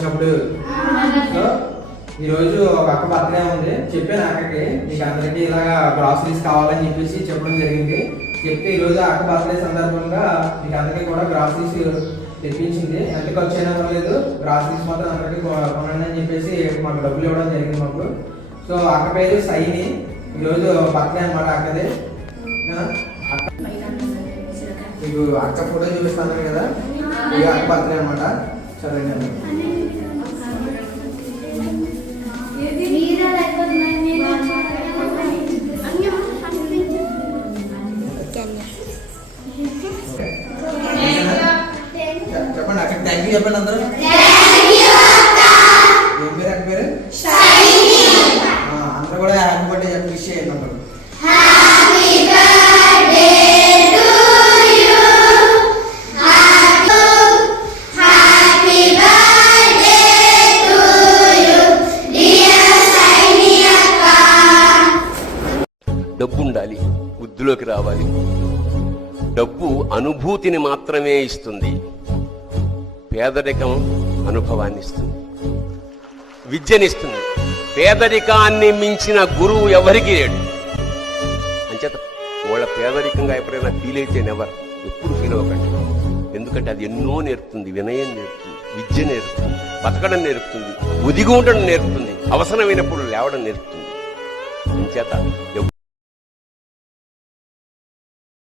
వచ్చినప్పుడు. సో ఈరోజు ఒక అక్క బర్త్డే ఉంది. చెప్పాను అక్కకి మీకు అందరికీ ఇలాగా గ్రాసరీస్ కావాలని చెప్పేసి చెప్పడం జరిగింది. చెప్తే ఈరోజు అక్క బర్త్డే సందర్భంగా మీకు అందరికీ కూడా గ్రాసరీస్ తెప్పించింది. ఎంత ఖర్చు అయినా పర్లేదు, గ్రాసరీస్ మాత్రం అందరికీ కొనండి అని చెప్పేసి మాకు డబ్బులు ఇవ్వడం జరిగింది మాకు. సో అక్క పేరు సైని. ఈరోజు బర్త్డే అనమాట అక్కదే. మీకు అక్క ఫోటో చూపిస్తాను కదా, ఇది అక్క బర్త్డే అనమాట. చదవండి. చెప్పండి అక్కడ థ్యాంక్ యూ చెప్పండి అందరూ. ఏం పేరు అక్క పేరు? అందరూ కూడా హ్యాపీ బర్త్డే చెప్పి విష్ చేయండి అందరూ. డబ్బు ఉండాలి, వృద్ధిలోకి రావాలి. డబ్బు అనుభూతిని మాత్రమే ఇస్తుంది, పేదరికం అనుభవాన్ని ఇస్తుంది, విద్యనిస్తుంది. పేదరికాన్ని మించిన గురువు ఎవరికి లేడు. అంచేత వాళ్ళ పేదరికంగా ఎప్పుడైనా ఫీల్ అయితే నెవర్, ఎప్పుడు ఫీల్ అవ్వకండి. ఎందుకంటే అది ఎన్నో నేర్పుతుంది. వినయం నేర్పుతుంది, విద్య నేర్పుతుంది, బతకడం నేర్పుతుంది, ఒదిగి ఉండడం నేర్పుతుంది, అవసరమైనప్పుడు లేవడం నేర్పుతుంది. అంచేత